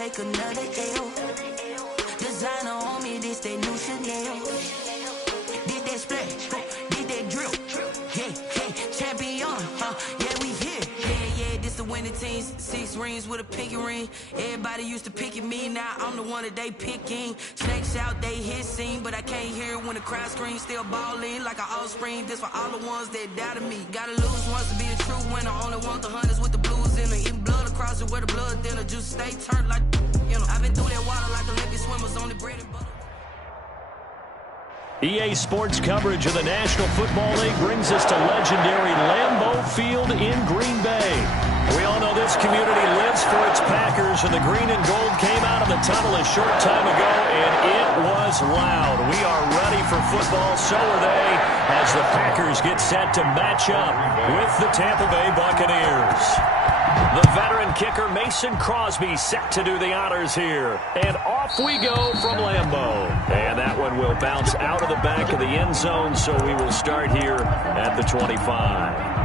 take another L. Designer on me, this that new Chanel. Did that splash, did that drill. Yeah, champion, yeah, we here. Yeah, this the winning team. 6 rings with a pinky ring. Everybody used to pick at me, now I'm the one that they picking. Snakes out, they hit scene, but I can't hear it when the crowd screams. Still balling like an offspring. This for all the ones that doubted me. Gotta lose once to be a true winner. Only want the hunters with the blues in it. Eating blood across it where the blood thinner. Just stay turned like, you know. I've been through that water like Olympic swimmers on the bread and butter. EA Sports coverage of the National Football League brings us to legendary Lambeau Field in Green Bay. We all know this community lives for its Packers, and the green and gold came out of the tunnel a short time ago, and it was loud. We are ready for football, so are they, as the Packers get set to match up with the Tampa Bay Buccaneers. The veteran kicker Mason Crosby set to do the honors here. And off we go from Lambeau. And that one will bounce out of the back of the end zone, so we will start here at the 25.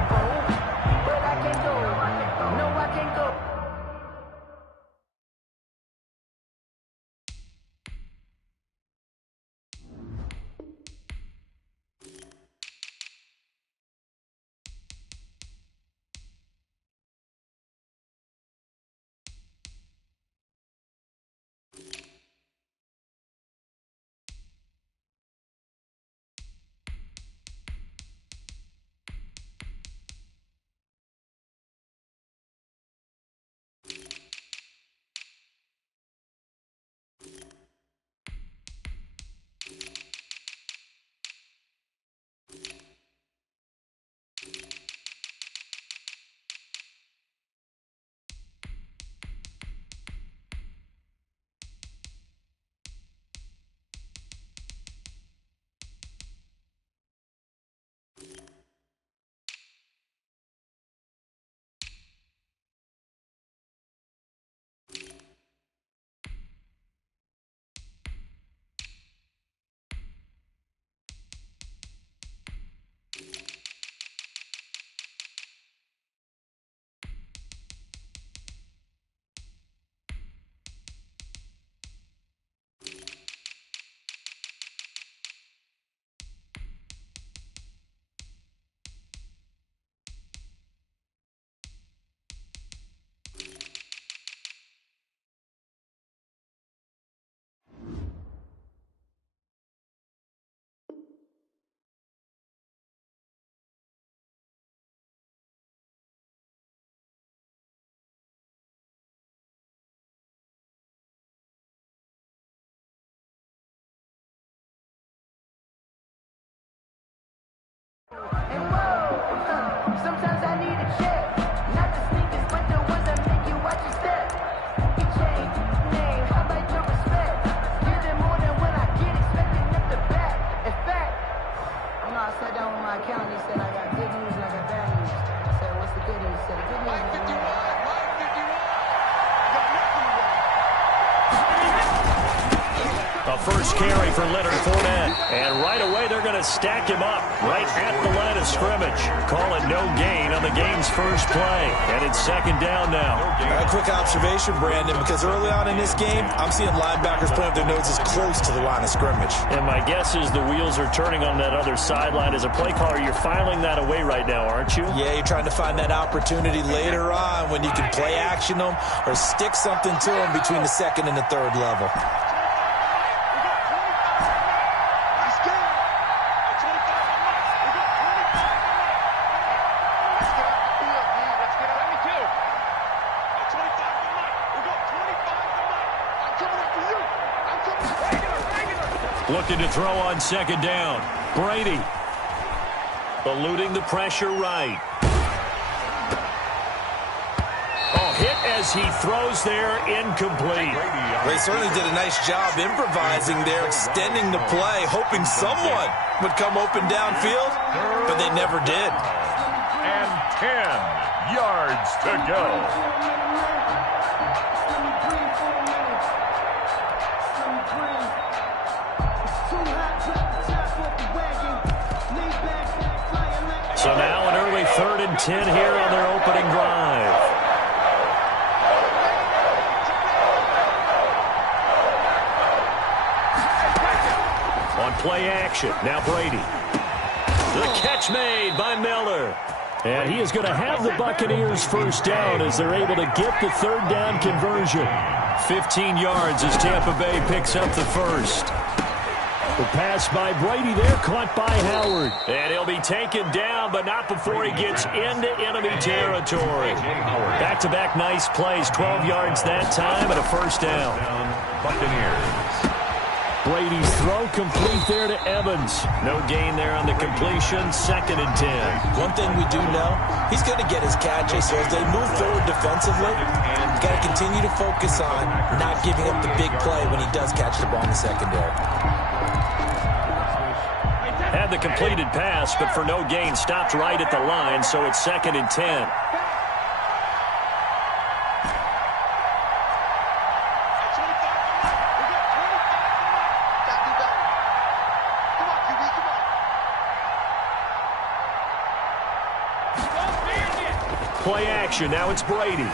Sometimes I need a check, not the sneakers, but the ones that make you watch your step. You change name, I like your respect. Give them more than what I get, expecting them to back. In fact, I sat down with my accountant, he said I got good news and I got bad news. I said, what's the good news? He said, the good news is A first carry for Leonard Fournette. And right away, they're going to stack him up right at the line of scrimmage. Call it no gain on the game's first play. And it's second down now. A quick observation, Brandon, because early on in this game, I'm seeing linebackers putting up their noses close to the line of scrimmage. And my guess is the wheels are turning on that other sideline. As a play caller, you're filing that away right now, aren't you? Yeah, you're trying to find that opportunity later on when you can play action them or stick something to them between the second and the third level. Looking to throw on second down. Brady eluding the pressure right. Oh, hit as he throws there, incomplete. They certainly did a nice job improvising there, extending the play, hoping someone would come open downfield, but they never did. And 10 yards to go. So now an early 3rd and 10 here on their opening drive. On play action, now Brady. The catch made by Miller. And he is going to have the Buccaneers first down as they're able to get the third down conversion. 15 yards as Tampa Bay picks up the first. The pass by Brady there, caught by Howard. And he'll be taken down, but not before he gets into enemy territory. Back-to-back nice plays, 12 yards that time and a first down. Buccaneers. Brady's throw complete there to Evans. No gain there on the completion, 2nd and 10. One thing we do know, he's going to get his catches. So as they move forward defensively, got to continue to focus on not giving up the big play when he does catch the ball in the secondary. Had the completed pass, but for no gain, stopped right at the line, so it's 2nd and 10. Play action, now it's Brady.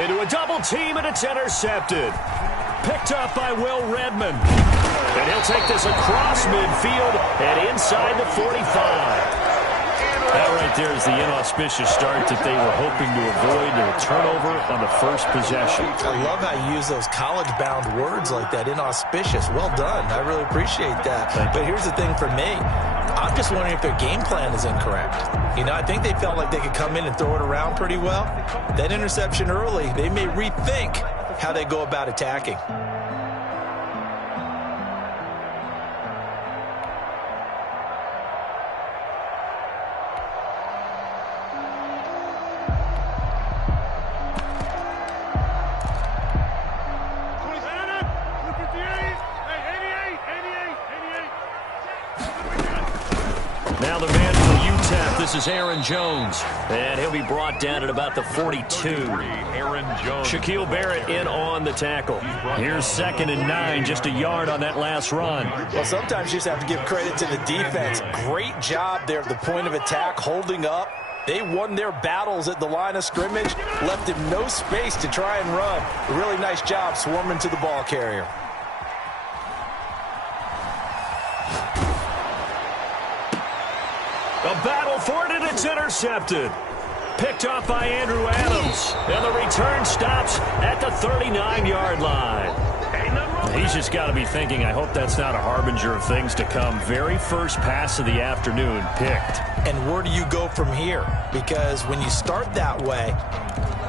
Into a double team, and it's intercepted. Picked up by Will Redmond. And he'll take this across midfield and inside the 45. That right there is the inauspicious start that they were hoping to avoid, and a turnover on the first possession. I love how you use those college-bound words like that, inauspicious. Well done. I really appreciate that. But here's the thing for me. I'm just wondering if their game plan is incorrect. You know, I think they felt like they could come in and throw it around pretty well. That interception early, they may rethink how they go about attacking. Now the man for UTEP, this is Aaron Jones. And he'll be brought down at about the 42. Aaron Jones. Shaquille Barrett in on the tackle. Here's 2nd and 9, just a yard on that last run. Well, sometimes you just have to give credit to the defense. Great job there at the point of attack, holding up. They won their battles at the line of scrimmage, left him no space to try and run. A really nice job swarming to the ball carrier. A battle for it, and it's intercepted. Picked off by Andrew Adams. And the return stops at the 39-yard line. He's just got to be thinking, I hope that's not a harbinger of things to come. Very first pass of the afternoon picked. And where do you go from here? Because when you start that way,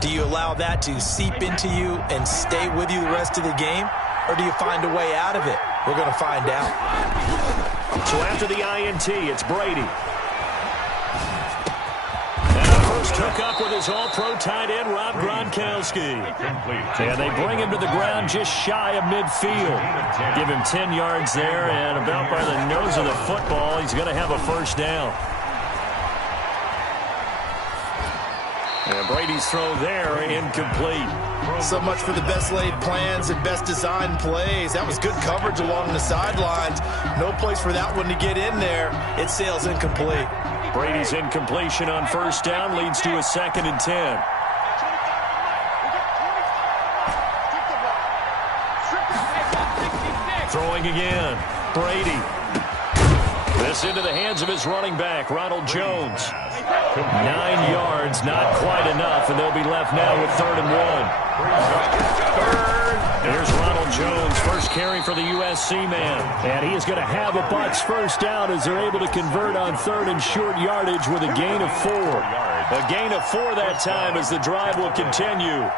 do you allow that to seep into you and stay with you the rest of the game? Or do you find a way out of it? We're going to find out. So after the INT, it's Brady. Took up with his all-pro tight end, Rob Gronkowski. And they bring him to the ground just shy of midfield. Give him 10 yards there, and about by the nose of the football, he's going to have a first down. And Brady's throw there, incomplete. So much for the best laid plans and best designed plays. That was good coverage along the sidelines. No place for that one to get in there. It sails incomplete. Brady's incompletion on first down leads to a 2nd and 10. Throwing again. Brady. This into the hands of his running back, Ronald Jones. 9 yards, not quite enough, and they'll be left now with 3rd and 1. Here's Ronald Jones, first carry for the USC man. And he is going to have a Bucs first down as they're able to convert on 3rd and short yardage with a gain of 4. A gain of 4 that time as the drive will continue.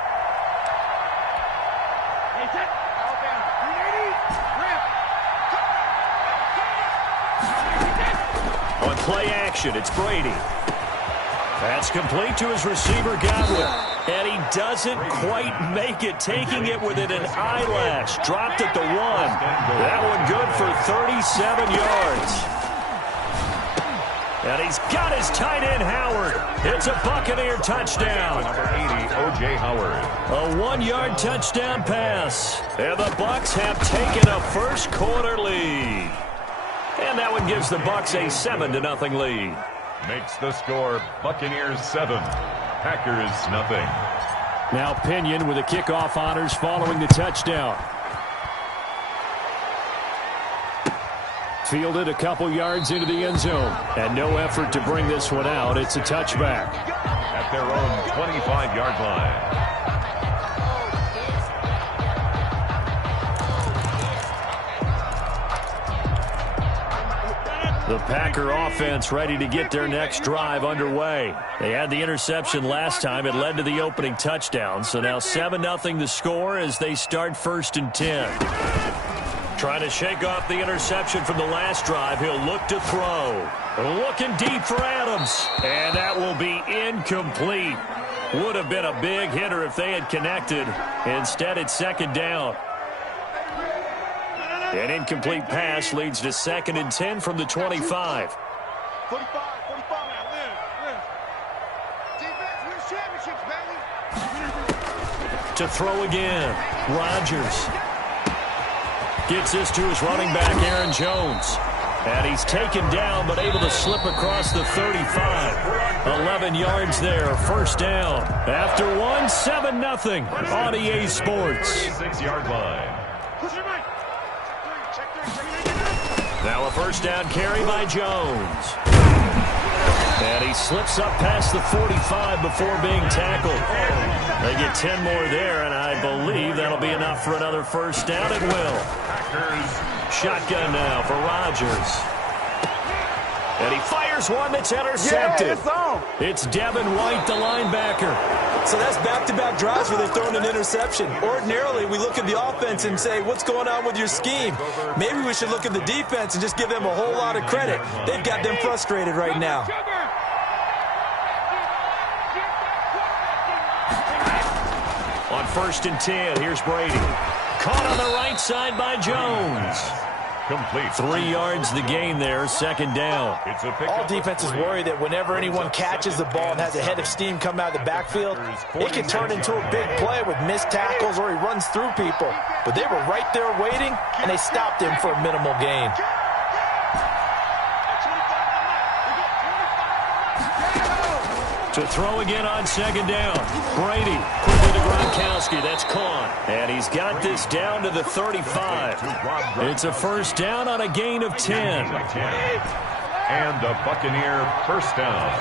On play action, it's Brady. That's complete to his receiver, Godwin. And he doesn't quite make it, taking it within an eyelash. Dropped at the 1. That one good for 37 yards. And he's got his tight end, Howard. It's a Buccaneer touchdown. Number 80, O.J. Howard. A 1-yard touchdown pass. And the Bucs have taken a first quarter lead. And that one gives the Bucs a 7-0 lead. Makes the score Buccaneers 7, Packers 0. Now Pinion with the kickoff honors following the touchdown. Fielded a couple yards into the end zone. And no effort to bring this one out. It's a touchback. At their own 25-yard line. The Packer offense ready to get their next drive underway. They had the interception last time. It led to the opening touchdown. So now 7-0 the score as they start 1st and 10. Trying to shake off the interception from the last drive. He'll look to throw. Looking deep for Adams. And that will be incomplete. Would have been a big hitter if they had connected. Instead, it's 2nd down. An incomplete pass leads to 2nd and 10 from the 25. 45 now, Lynn. Defense wins championships, baby. To throw again. Rodgers gets this to his running back, Aaron Jones. And he's taken down, but able to slip across the 35. 11 yards there, 1st down. After 7-0 on EA Sports. 36-yard line. Now a 1st down carry by Jones. And he slips up past the 45 before being tackled. They get 10 more there, and I believe that'll be enough for another 1st down. It will. Shotgun now for Rodgers. And he fires one that's intercepted. Yeah, it's on. It's Devin White, the linebacker. So that's back-to-back drives where they've thrown an interception. Ordinarily, we look at the offense and say, what's going on with your scheme? Maybe we should look at the defense and just give them a whole lot of credit. They've got them frustrated right now. On 1st and 10, here's Brady. Caught on the right side by Jones. Complete. 3 yards the gain there, 2nd down. It's a All defenses worry that whenever anyone catches the ball and has a head of steam come out of the backfield, it can turn into a big play with missed tackles or he runs through people. But they were right there waiting, and they stopped him for a minimal gain. To throw again on 2nd down. Brady quickly to Gronkowski. That's caught. And he's got this down to the 35. It's a 1st down on a gain of 10. And a Buccaneer 1st down.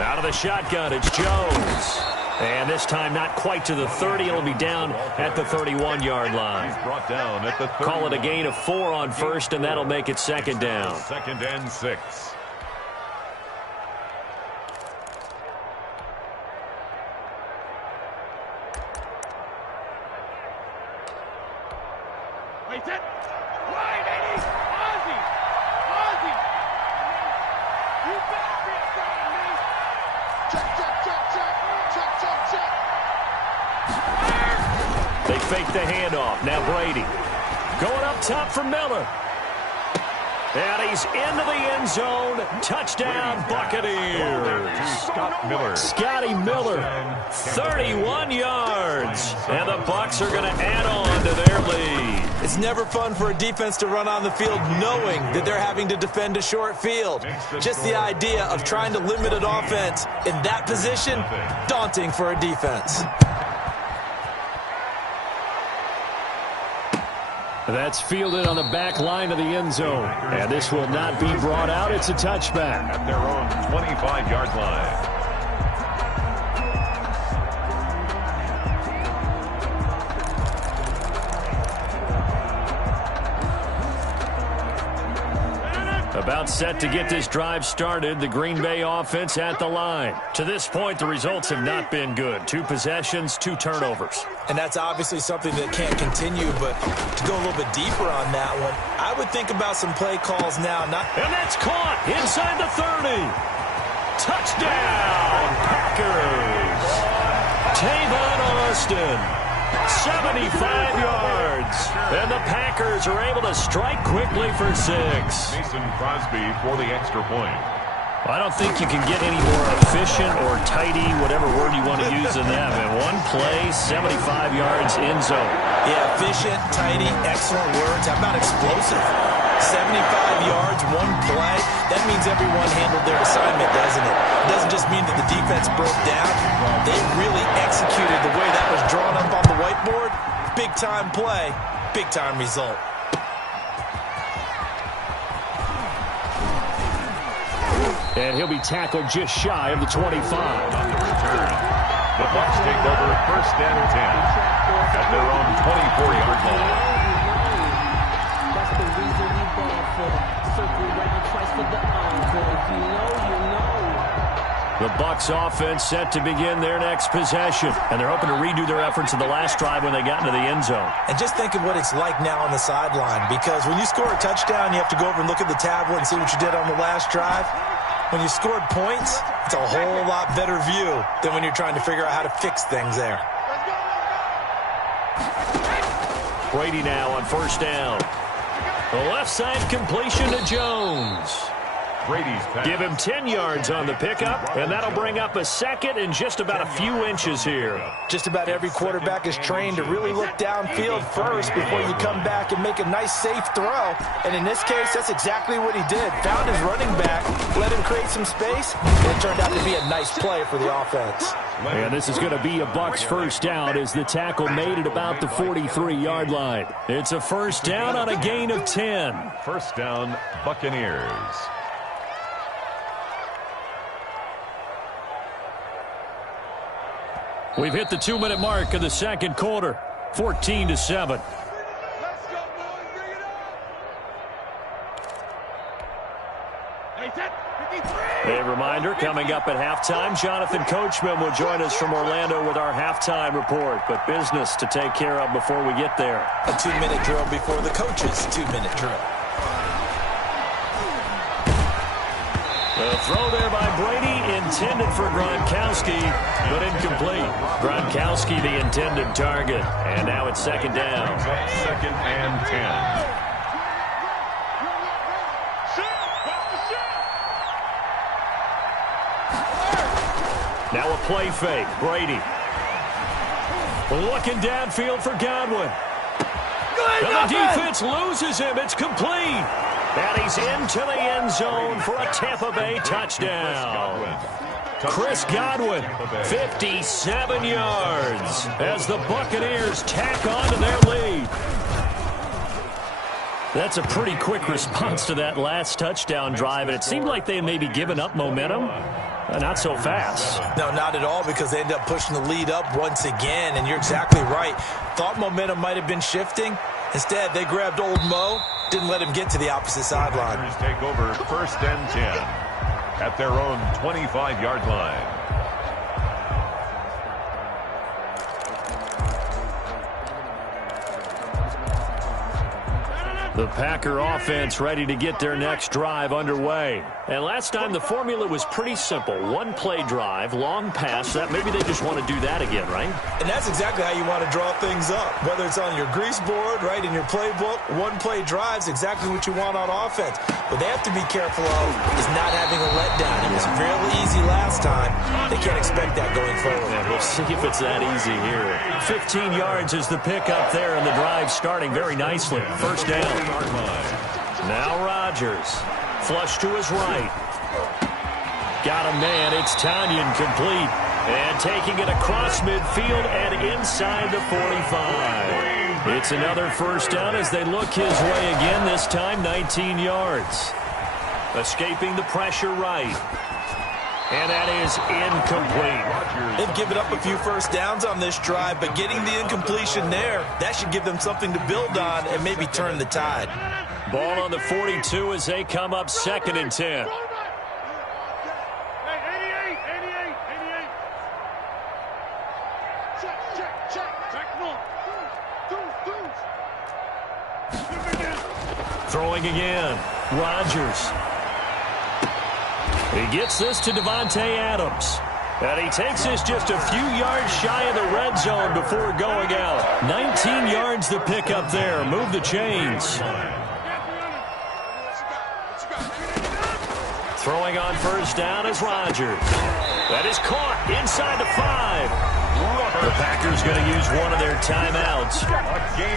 Out of the shotgun, it's Jones. And this time not quite to the 30. It'll be down at the 31-yard line. He's brought down at the 30. Call it a gain of 4 on 1st, and that'll make it 2nd down. 2nd and 6. Wait, that. Wide, Eddie. Ozzy. You better be afraid of me. Check. They fake the handoff. Now Brady going up top for Miller. And he's into the end zone. Touchdown, Buccaneers. Scott Miller. Scotty Miller, 31 yards. And the Bucs are going to add on to their lead. It's never fun for a defense to run on the field knowing that they're having to defend a short field. Just the idea of trying to limit an offense in that position, daunting for a defense. That's fielded on the back line of the end zone. And this will not be brought out. It's a touchback. At their own 25-yard line. About set to get this drive started. The Green Bay offense at the line. To this point, the results have not been good. 2 possessions, 2 turnovers. And that's obviously something that can't continue, but to go a little bit deeper on that one, I would think about some play calls now. And that's caught inside the 30. Touchdown, Packers. Tavon Austin. 75 yards. And the Packers are able to strike quickly for 6. Mason Crosby for the extra point. I don't think you can get any more efficient or tidy, whatever word you want to use in that. In one play, 75 yards in zone. Yeah, efficient, tidy, excellent words. How about explosive? 75 yards, one play. That means everyone handled their assignment, doesn't it? It doesn't just mean that the defense broke down. They really executed the way that was drawn up on the whiteboard. Big-time play, big-time result. And he'll be tackled just shy of the 25. On the return, the Bucs take over 1st and 10 at their own 24-yard line. That's the reason we ball for. Circle round twice for the encore. If you know, you know. The Bucs offense set to begin their next possession. And they're hoping to redo their efforts in the last drive when they got into the end zone. And just think of what it's like now on the sideline, because when you score a touchdown, you have to go over and look at the tablet and see what you did on the last drive. When you scored points, it's a whole lot better view than when you're trying to figure out how to fix things there. Brady now on 1st down. The left side completion to Jones. Brady's pass. Give him 10 yards on the pickup, and that'll bring up a second and just about a few inches here. Just about every quarterback is trained to really look downfield first before you come back and make a nice, safe throw. And in this case, that's exactly what he did. Found his running back, let him create some space, and it turned out to be a nice play for the offense. And this is going to be a Bucs 1st down as the tackle made it about the 43-yard line. It's a 1st down on a gain of 10. 1st down, Buccaneers. We've hit the 2-minute mark of the 2nd quarter. 14-7. Let's go, boys. Bring it up. Hey, set. 53. A reminder, coming up at halftime, Jonathan Coachman will join us from Orlando with our halftime report. But business to take care of before we get there. A 2-minute drill before the coach's 2-minute drill. The throw there by Brady, intended for Gronkowski, but incomplete. Gronkowski, the intended target. And now it's 2nd down. 2nd and 10. Now a play fake. Brady. Looking downfield for Godwin. And the defense loses him. It's complete. And he's into the end zone for a Tampa Bay touchdown. Chris Godwin, 57 yards as the Buccaneers tack on to their lead. That's a pretty quick response to that last touchdown drive, and it seemed like they had maybe given up momentum. Not so fast. No, not at all, because they end up pushing the lead up once again, and you're exactly right. Thought momentum might have been shifting. Instead, they grabbed old Mo, didn't let him get to the opposite sideline. Take over 1st and 10 at their own 25-yard line. The Packer offense ready to get their next drive underway. And last time the formula was pretty simple. 1-play drive, long pass. That maybe they just want to do that again, right? And that's exactly how you want to draw things up. Whether it's on your grease board, right, in your playbook, 1-play drive's exactly what you want on offense. What they have to be careful of is not having a letdown. It was real easy last time. They can't expect that going forward. Yeah, we'll see if it's that easy here. 15 yards is the pickup there, and the drive starting very nicely. 1st down. Now Rodgers. Flush to his right. Got a man. It's Tanyan complete. And taking it across midfield and inside the 45. It's another 1st down as they look his way again, this time 19 yards. Escaping the pressure right. And that is incomplete. They've given up a few 1st downs on this drive, but getting the incompletion there, that should give them something to build on and maybe turn the tide. Ball on the 42 as they come up 2nd and 10. Throwing again. Rodgers. He gets this to Devontae Adams. And he takes this just a few yards shy of the red zone before going out. 19 yards the pickup there. Move the chains. Throwing on 1st down is Rodgers. That is caught inside the 5. The Packers going to use one of their timeouts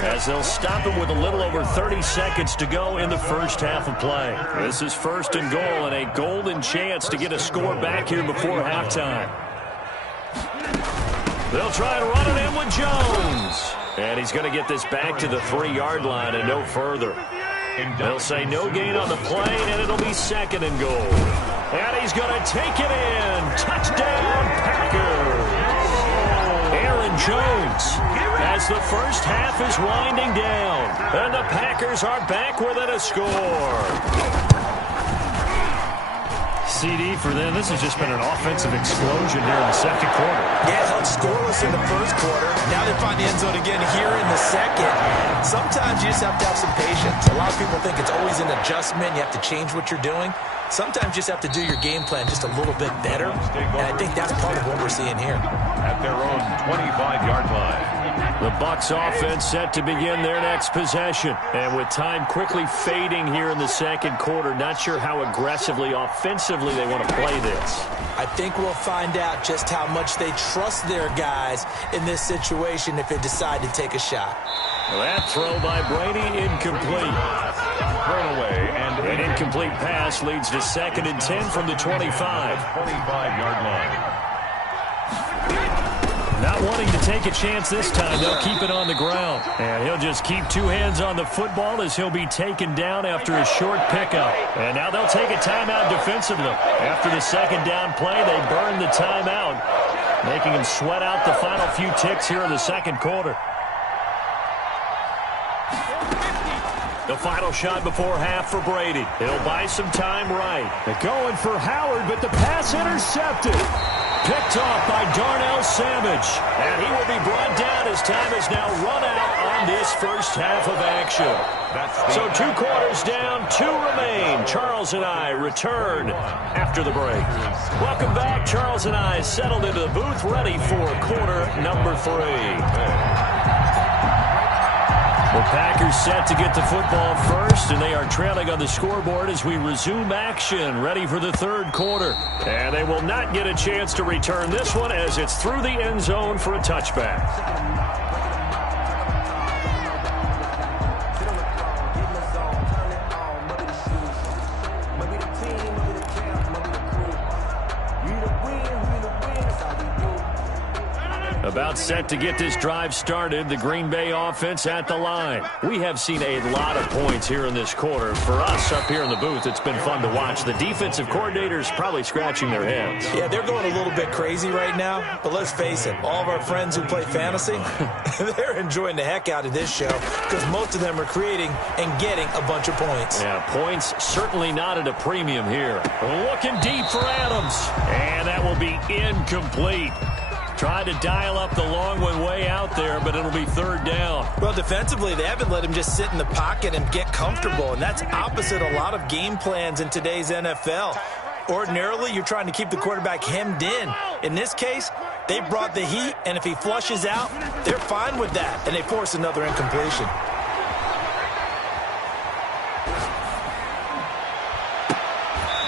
as they'll stop him with a little over 30 seconds to go in the first half of play. This is 1st and goal and a golden chance to get a score back here before halftime. They'll try and run it in with Jones. And he's going to get this back to the 3-yard line and no further. They'll say no gain on the play, and it'll be 2nd and goal. And he's going to take it in. Touchdown, Packers. Aaron Jones as the first half is winding down. And the Packers are back within a score. CD for them. This has just been an offensive explosion here in the second quarter. Yeah, held scoreless in the first quarter. Now they find the end zone again here in the second. Sometimes you just have to have some patience. A lot of people think it's always an adjustment. You have to change what you're doing. Sometimes you just have to do your game plan just a little bit better. And I think that's part of what we're seeing here. At their own 25-yard line. The Bucs offense set to begin their next possession. And with time quickly fading here in the second quarter, not sure how aggressively, offensively they want to play this. I think we'll find out just how much they trust their guys in this situation if they decide to take a shot. Well, that throw by Brady incomplete. Thrown away, and An incomplete pass leads to 2nd and 10 from the 25. 25-yard line. Not wanting to take a chance this time, they'll keep it on the ground. And he'll just keep 2 hands on the football as he'll be taken down after a short pickup. And now they'll take a timeout defensively. After the 2nd down play, they burn the timeout, making him sweat out the final few ticks here in the second quarter. The final shot before half for Brady. He'll buy some time right. They're going for Howard, but the pass intercepted. Picked off by Darnell Savage. And he will be brought down as time is now run out on this first half of action. So 2 quarters down, 2 remain. Charles and I return after the break. Welcome back. Charles and I settled into the booth, ready for quarter number 3. The Packers set to get the football first, and they are trailing on the scoreboard as we resume action, ready for the 3rd quarter. And they will not get a chance to return this one as it's through the end zone for a touchback. About set to get this drive started, the Green Bay offense at the line. We have seen a lot of points here in this quarter. For us up here in the booth, it's been fun to watch. The defensive coordinators probably scratching their heads. Yeah, they're going a little bit crazy right now, but let's face it, all of our friends who play fantasy, they're enjoying the heck out of this show because most of them are creating and getting a bunch of points. Yeah, points certainly not at a premium here. Looking deep for Adams, and that will be incomplete. Tried to dial up the long one way out there, but it'll be 3rd down. Well, defensively, they haven't let him just sit in the pocket and get comfortable, and that's opposite a lot of game plans in today's NFL. Ordinarily, you're trying to keep the quarterback hemmed in. In this case, they brought the heat, and if he flushes out, they're fine with that, and they force another incompletion.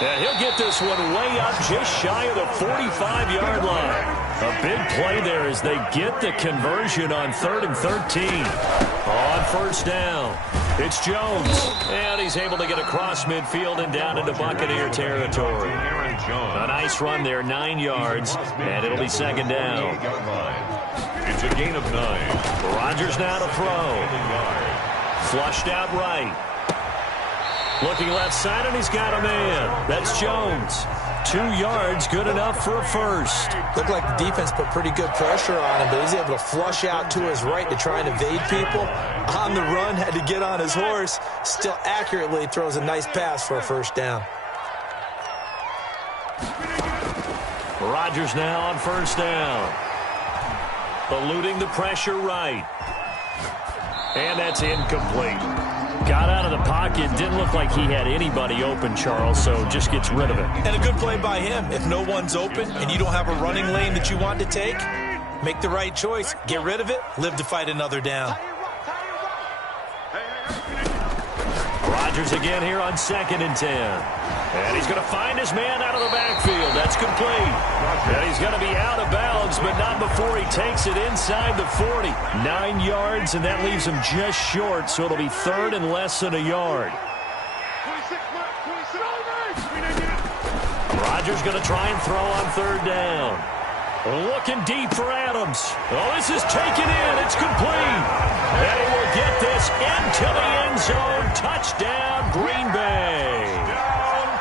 And he'll get this one way up just shy of the 45-yard line. A big play there as they get the conversion on 3rd and 13. On 1st down, it's Jones. And he's able to get across midfield and down into Buccaneer territory. A nice run there, 9 yards, and it'll be 2nd down. It's a gain of 9. Rodgers now to throw. Flushed out right. Looking left side, and he's got a man. That's Jones. 2 yards, good enough for a first. Looked like the defense put pretty good pressure on him, but he's able to flush out to his right to try and evade people. On the run, had to get on his horse. Still accurately throws a nice pass for a 1st down. Rodgers now on 1st down. Eluding the pressure right. And that's incomplete. Got out of the pocket. Didn't look like he had anybody open, Charles, so just gets rid of it. And a good play by him. If no one's open and you don't have a running lane that you want to take, make the right choice. Get rid of it. Live to fight another down. Rodgers again here on 2nd and 10. And he's going to find his man out of the backfield. That's complete. And he's going to be out of bounds, but not before he takes it inside the 40. 9 yards, and that leaves him just short, so it'll be third and less than a yard. Rodgers going to try and throw on third down. Looking deep for Adams. Oh, this is taken in. It's complete. And he will get this into the end zone. Touchdown, Green Bay.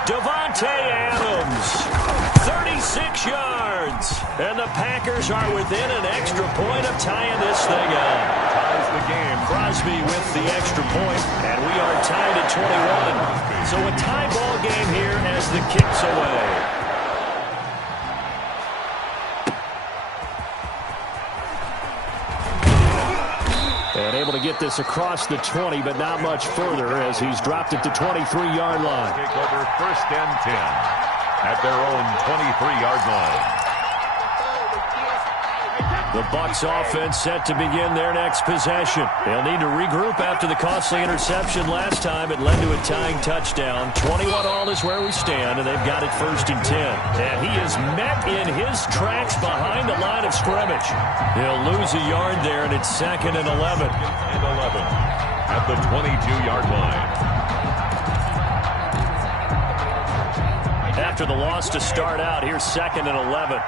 Davante Adams, 36 yards. And the Packers are within an extra point of tying this thing up. Ties the game. Crosby with the extra point, and we are tied at 21. So a tie ball game here as the kick's away. And able to get this across the 20, but not much further as he's dropped it to 23-yard line. Take over first and 10 at their own 23-yard line. The Bucs offense set to begin their next possession. They'll need to regroup after the costly interception last time. It led to a tying touchdown. 21-all is where we stand, and they've got it first and 10. And he is met in his tracks behind the line of scrimmage. He'll lose a yard there, and it's second and 11. At the 22-yard line. After the loss to start out, here's second and 11.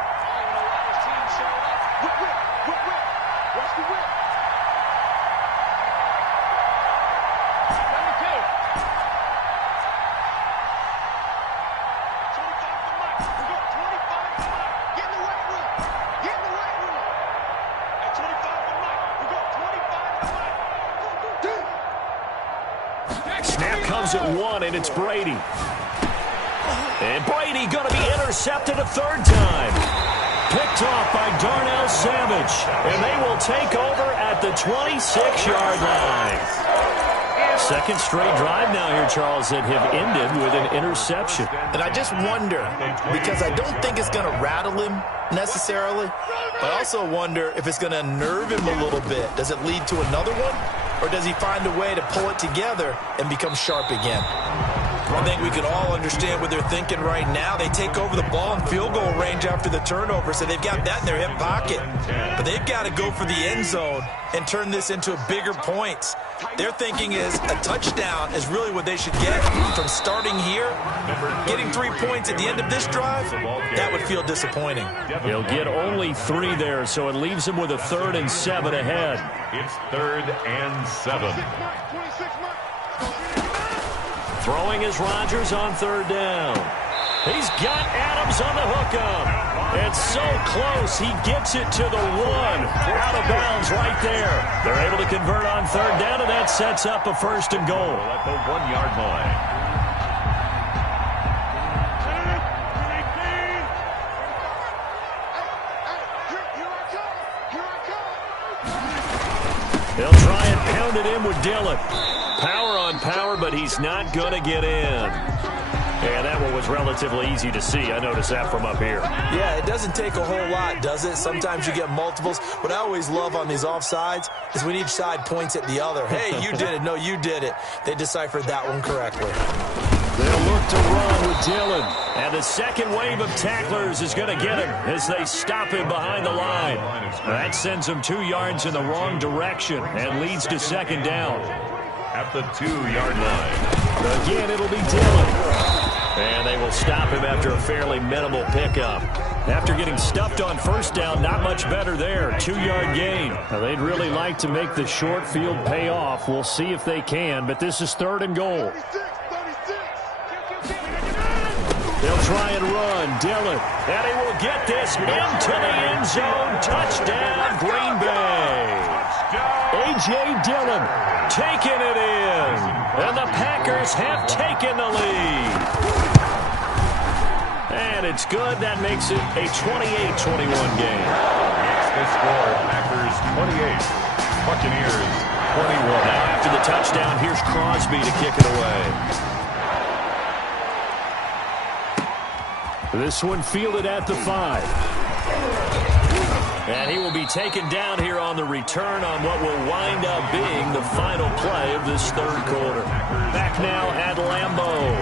At one, and it's Brady. And Brady going to be intercepted a third time. Picked off by Darnell Savage. And they will take over at the 26-yard line. Second straight drive now here, Charles, that have ended with an interception. And I just wonder, because I don't think it's going to rattle him necessarily, but I also wonder if it's going to nerve him a little bit. Does it lead to another one? Or does he find a way to pull it together and become sharp again? I think we can all understand what they're thinking right now. They take over the ball in field goal range after the turnover, so they've got that in their hip pocket. But they've got to go for the end zone and turn this into bigger points. Their thinking is a touchdown is really what they should get from starting here. Getting 3 points at the end of this drive, that would feel disappointing. He'll get only 3 there, so it leaves him with a 3rd and 7 ahead. It's 3rd and 7. Throwing is Rodgers on third down. He's got Adams on the hookup. It's so close. He gets it to the 1. Out of bounds right there. They're able to convert on third down, and that sets up a first and goal. At the 1-yard line. They'll try and pound it in with Dillon. Power on power, but he's not going to get in. And that one was relatively easy to see. I noticed that from up here. Yeah, it doesn't take a whole lot, does it? Sometimes you get multiples. What I always love on these offsides is when each side points at the other. Hey, you did it. No, you did it. They deciphered that one correctly. They'll look to run with Dillon. And the second wave of tacklers is going to get him as they stop him behind the line. That sends him 2 yards in the wrong direction and leads to second down. At the 2-yard line. Again, it'll be Dillon. And they will stop him after a fairly minimal pickup. After getting stuffed on first down, not much better there. 2-yard gain. Now, they'd really like to make the short field pay off. We'll see if they can, but this is 3rd and goal. They'll try and run. Dillon. And he will get this into the end zone. Touchdown, Green Bay. A.J. Dillon taking it in. And the Packers have taken the lead. And it's good. That makes it a 28-21 game. It's the score. Packers 28. Buccaneers 21. Now after the touchdown, here's Crosby to kick it away. This one fielded at the 5. And he will be taken down here on the return on what will wind up being the final play of this third quarter. Back now at Lambeau.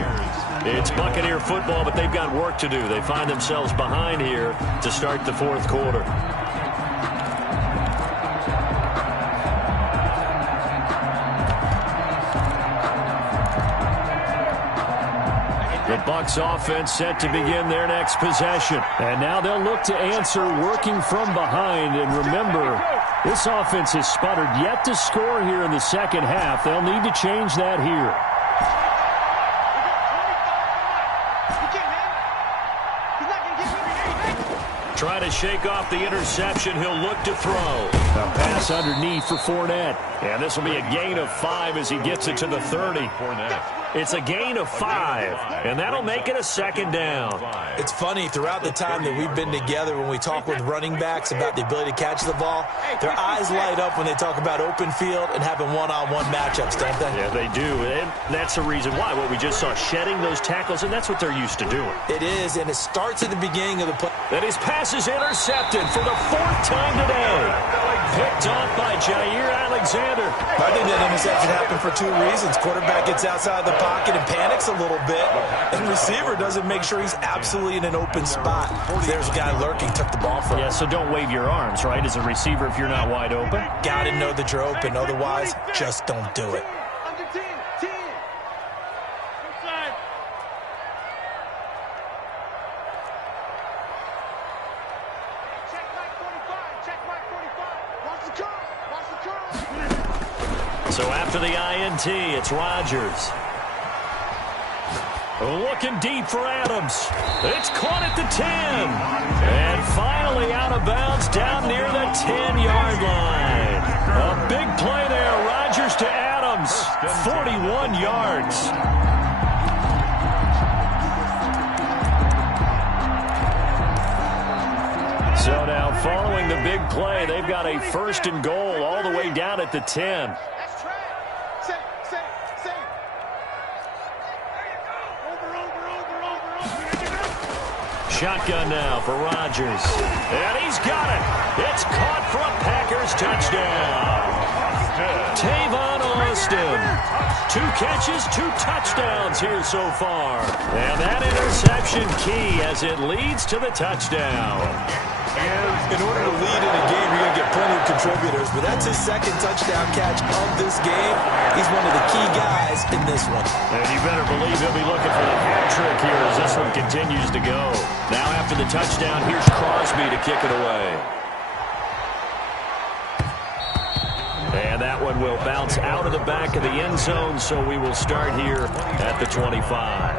It's Buccaneer football, but they've got work to do. They find themselves behind here to start the fourth quarter. The Bucs offense set to begin their next possession. And now they'll look to answer working from behind. And remember, this offense has sputtered yet to score here in the second half. They'll need to change that here. Try to shake off the interception. He'll look to throw. A pass underneath for Fournette. And this will be a gain of 5 as he gets it to the 30. It's a gain of 5, and that'll make it a second down. It's funny, throughout the time that we've been together, when we talk with running backs about the ability to catch the ball, their eyes light up when they talk about open field and having one-on-one matchups, don't they? Yeah, they do, and that's the reason why. What we just saw, shedding those tackles, and that's what they're used to doing. It is, and it starts at the beginning of the play. And his pass is intercepted for the 4th time today. Picked off by Jair Alexander. I think that interception happened for 2 reasons. Quarterback gets outside the pocket and panics a little bit, and receiver doesn't make sure he's absolutely in an open spot. There's a guy lurking, took the ball from him. Yeah, so don't wave your arms, right, as a receiver if you're not wide open. Got to know that you're open. Otherwise, just don't do it. Under 10, 10. Inside. Check mark 45, check mark 45. Watch the curl, watch the curl. So after the INT, it's Rodgers. Looking deep for Adams. It's caught at the 10. And finally out of bounds down near the 10-yard line. A big play there. Rodgers to Adams. 41 yards. So now following the big play, they've got a 1st and goal all the way down at the 10. That's track. Say. Shotgun now for Rodgers. And he's got it. It's caught for a Packers touchdown. Tavon Austin. 2 catches, 2 touchdowns here so far. And that interception key as it leads to the touchdown. In order to lead in a game, you're going to get plenty of contributors, but that's his 2nd touchdown catch of this game. He's one of the key guys in this one. And you better believe he'll be looking for the hat trick here as this one continues to go. Now after the touchdown, here's Crosby to kick it away. And that one will bounce out of the back of the end zone, so we will start here at the 25.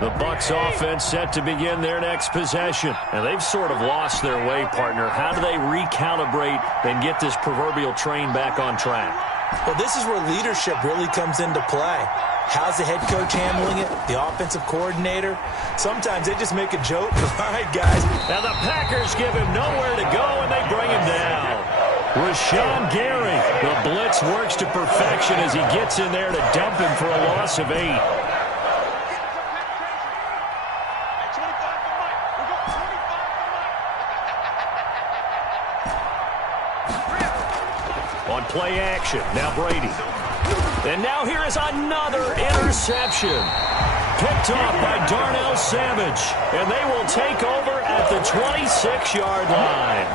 The Bucs offense set to begin their next possession. And they've sort of lost their way, partner. How do they recalibrate and get this proverbial train back on track? Well, this is where leadership really comes into play. How's the head coach handling it? The offensive coordinator? Sometimes they just make a joke. All right, guys. Now the Packers give him nowhere to go, and they bring him down. Rashawn Gary. The blitz works to perfection as he gets in there to dump him for a loss of 8. On play action, now Brady. And now here is another interception. Picked off by Darnell Savage. And they will take over at the 26-yard line.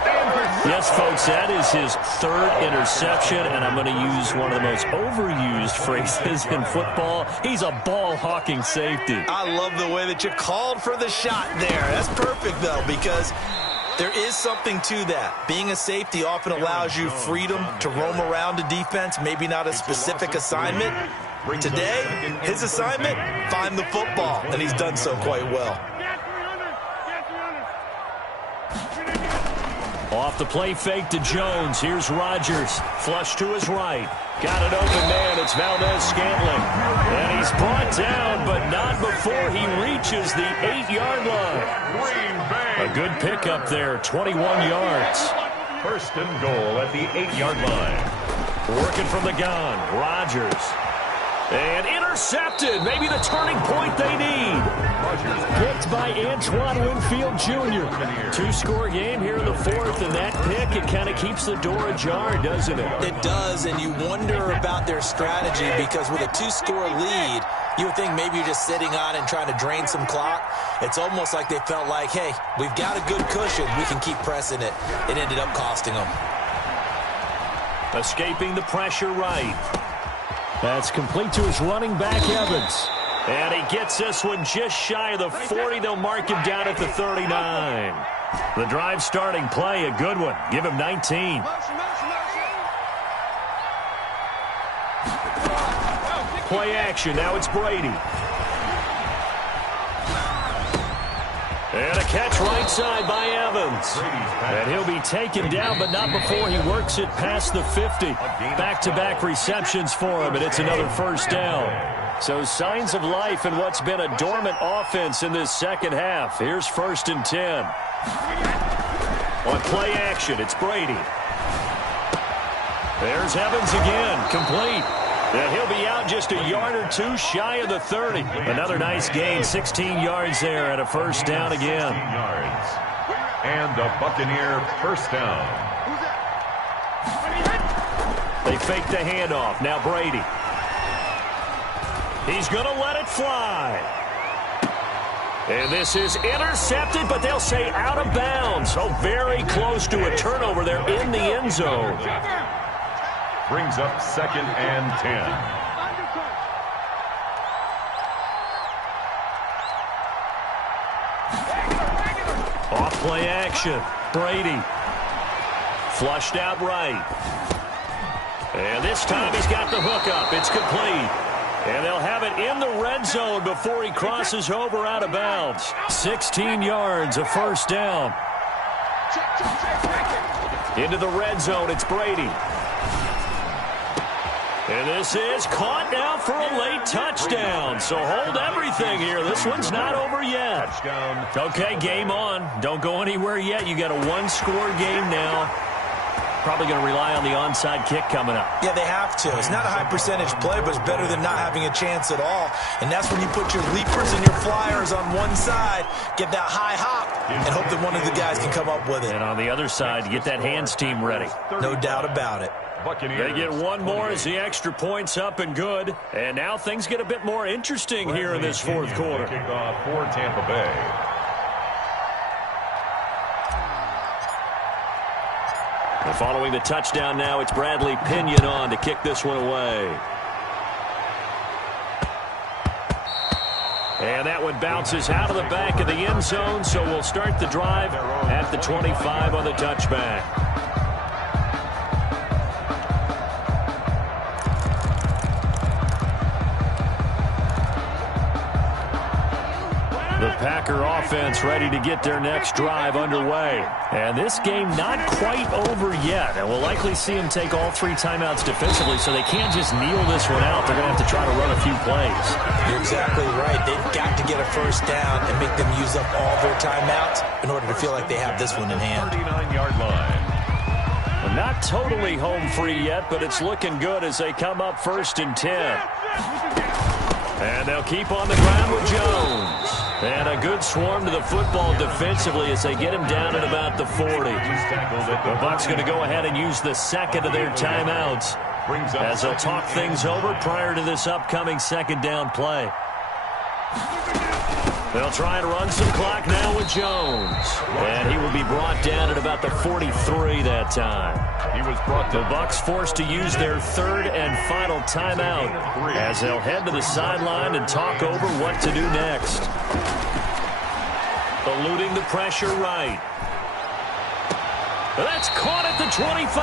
Yes, folks, that is his 3rd interception, and I'm going to use one of the most overused phrases in football. He's a ball-hawking safety. I love the way that you called for the shot there. That's perfect, though, because there is something to that. Being a safety often allows you freedom to roam around a defense, maybe not a specific assignment. Today, his assignment, find the football, and he's done so quite well. Off the play fake to Jones. Here's Rodgers. Flush to his right. Got it open man. It's Valdez-Scantling. And he's brought down, but not before he reaches the 8-yard line. A good pickup there, 21 yards. 1st and goal at the 8-yard line. Working from the gun, Rodgers. And intercepted. Maybe the turning point they need. Picked by Antoine Winfield Jr. Two-score game here in the fourth, and that pick, it kind of keeps the door ajar, doesn't it? It does, and you wonder about their strategy because with a two-score lead, you would think maybe you're just sitting on it and trying to drain some clock. It's almost like they felt like, hey, we've got a good cushion. We can keep pressing it. It ended up costing them. Escaping the pressure right. That's complete to his running back, Evans. And he gets this one just shy of the 40. They'll mark him down at the 39. The drive starting play, a good one. Give him 19. Play action. Now it's Brady. And a catch right side by Evans. And he'll be taken down, but not before he works it past the 50. Back-to-back receptions for him, and it's another first down. So signs of life in what's been a dormant offense in this second half. Here's 1st and 10. On play action, it's Brady. There's Evans again, complete. And he'll be out just a yard or two shy of the 30. Another nice gain, 16 yards there and a first down again. 16 yards. And a Buccaneer first down. They fake the handoff. Now Brady. He's going to let it fly. And this is intercepted, but they'll say out of bounds. So very close to a turnover there in the end zone. Brings up 2nd and 10. Off play action. Brady. Flushed out right. And this time he's got the hook up. It's complete. And they'll have it in the red zone before he crosses over out of bounds. 16 yards, a first down. Into the red zone, it's Brady. And this is caught now for a late touchdown. So hold everything here. This one's not over yet. Touchdown. Okay, game on. Don't go anywhere yet. You got a one-score game now. Probably going to rely on the onside kick coming up. Yeah, they have to. It's not a high percentage play, but it's better than not having a chance at all. And that's when you put your leapers and your flyers on one side, get that high hop, and hope that one of the guys can come up with it. And on the other side, you get that hands team ready. No doubt about it. They get one more as the extra point's up and good. And now things get a bit more interesting here in this fourth quarter. Kickoff for Tampa Bay. And following the touchdown now, it's Bradley Pinion on to kick this one away. And that one bounces out of the back of the end zone, so we'll start the drive at the 25 on the touchback. The Packer offense ready to get their next drive underway. And this game not quite over yet. And we'll likely see them take all 3 timeouts defensively, so they can't just kneel this one out. They're going to have to try to run a few plays. You're exactly right. They've got to get a first down and make them use up all their timeouts in order to feel like they have this one in hand. 39-yard line. Well, not totally home free yet, but it's looking good as they come up 1st and 10. And they'll keep on the ground with Jones. And a good swarm to the football defensively as they get him down at about the 40. The Bucs going to go ahead and use the second of their timeouts as they'll talk things over prior to this upcoming second down play. They'll try and run some clock now with Jones. And he will be brought down at about the 43 that time. The Bucs forced to use their 3rd and final timeout as they'll head to the sideline and talk over what to do next. Eluding the pressure right. That's caught at the 25.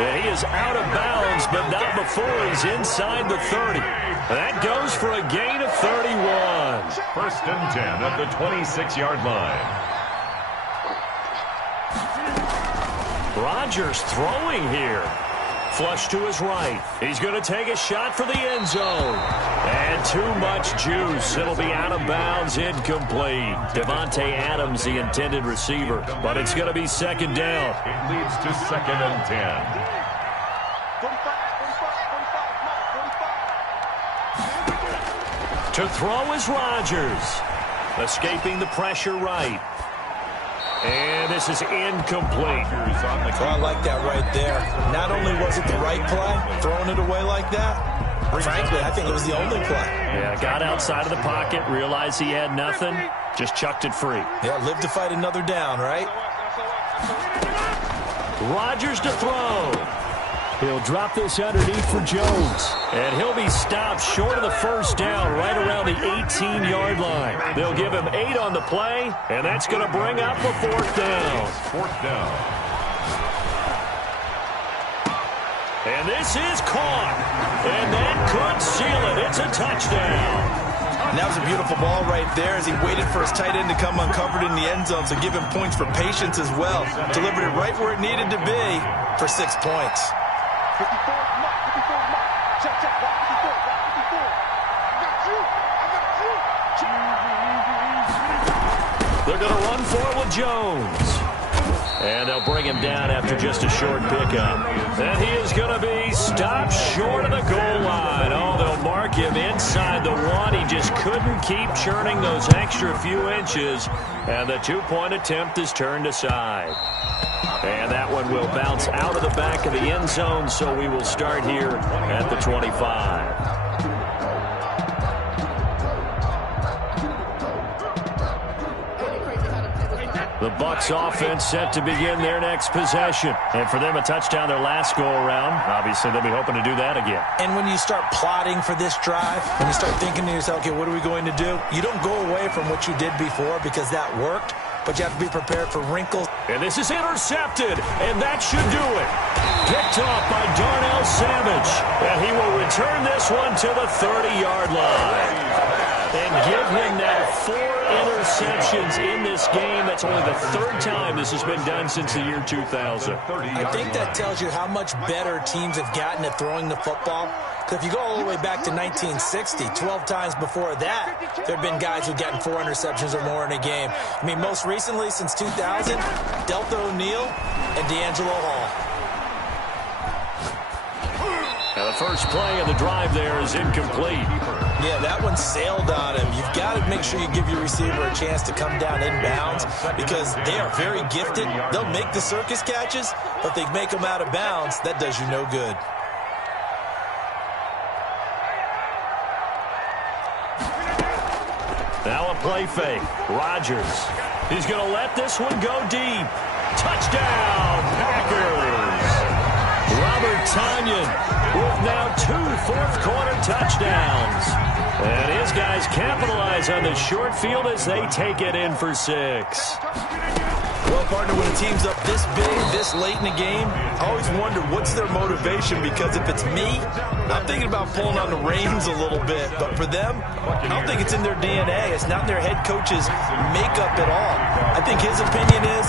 And he is out of bounds, but not before he's inside the 30. That goes for a gain of 31. 1st and 10 at the 26-yard line. Rodgers throwing here. Flush to his right. He's going to take a shot for the end zone. And too much juice. It'll be out of bounds, incomplete. Devontae Adams, the intended receiver. But it's going to be second down. It leads to 2nd and 10. To throw is Rodgers. Escaping the pressure right. And this is incomplete. Oh, I like that right there. Not only was it the right play, throwing it away like that, frankly, I think it was the only play. Yeah, got outside of the pocket, realized he had nothing, just chucked it free. Yeah, live to fight another down, right? Rodgers to throw. He'll drop this underneath for Jones. And he'll be stopped short of the first down right around the 18-yard line. They'll give him 8 on the play, and that's going to bring up a 4th down. 4th down. And this is caught. And that could seal it. It's a touchdown. And that was a beautiful ball right there as he waited for his tight end to come uncovered in the end zone, so give him points for patience as well. Delivered it right where it needed to be for 6 points. 54 mark, 54 mark. Check, check, block 54, block 54. I got you, They're going to run forward with Jones. And they'll bring him down after just a short pickup. And he is going to be stopped short of the goal line. Oh, they'll mark him inside the 1. He just couldn't keep churning those extra few inches. And the 2-point attempt is turned aside. And that one will bounce out of the back of the end zone, so we will start here at the 25. The Bucs offense set to begin their next possession. And for them, a touchdown their last go-around. Obviously, they'll be hoping to do that again. And when you start plotting for this drive, when you start thinking to yourself, okay, what are we going to do? You don't go away from what you did before because that worked, but you have to be prepared for wrinkles. And this is intercepted, and that should do it. Picked off by Darnell Savage. And he will return this one to the 30-yard line. And give him that 4 interceptions in this game. That's only the 3rd time this has been done since the year 2000. I think that tells you how much better teams have gotten at throwing the football. Because if you go all the way back to 1960, 12 times before that, there have been guys who've gotten 4 interceptions or more in a game. I mean, most recently, since 2000, Delta O'Neal and D'Angelo Hall. Now the first play of the drive there is incomplete. Yeah, that one sailed on him. You've got to make sure you give your receiver a chance to come down inbounds because they are very gifted. They'll make the circus catches, but if they make them out of bounds, that does you no good. Now a play fake. Rodgers. He's going to let this one go deep. Touchdown, Packers. Robert Tonyan with now 2 fourth-quarter touchdowns. And his guys capitalize on the short field as they take it in for 6. Well, partner, when a team's up this big, this late in the game, I always wonder what's their motivation, because if it's me, I'm thinking about pulling on the reins a little bit. But for them, I don't think it's in their DNA. It's not in their head coach's makeup at all. I think his opinion is,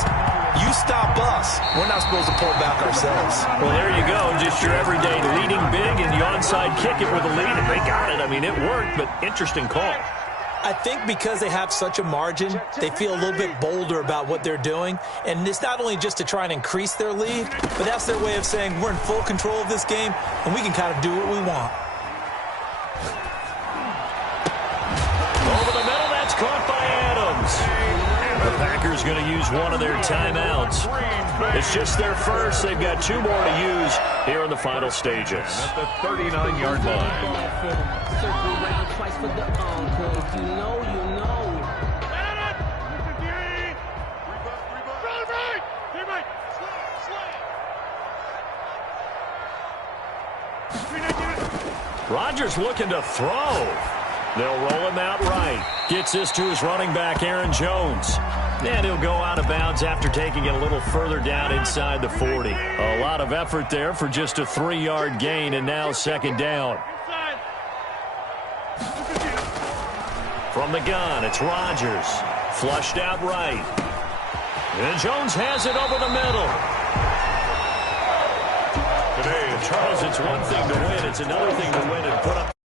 you stop us, we're not supposed to pull back ourselves. Well, there you go. Just your everyday leading big and the onside kick it with a lead, and they got it. I mean, it worked, but interesting call. I think because they have such a margin, they feel a little bit bolder about what they're doing. And it's not only just to try and increase their lead, but that's their way of saying we're in full control of this game, and we can kind of do what we want. Over the middle, that's caught by Adams. The Packers going to use one of their timeouts. It's just their first. They've got 2 more to use here in the final stages. At the 39-yard line. Circle around twice for the encore. If you know, you know. Rodgers looking to throw. They'll roll him out right. Gets this to his running back, Aaron Jones. And he'll go out of bounds after taking it a little further down inside the 40. A lot of effort there for just a 3-yard gain, and now 2nd down. From the gun, it's Rodgers. Flushed out right. And Jones has it over the middle. Today, Charles, it's one thing to win. It's another thing to win and put up.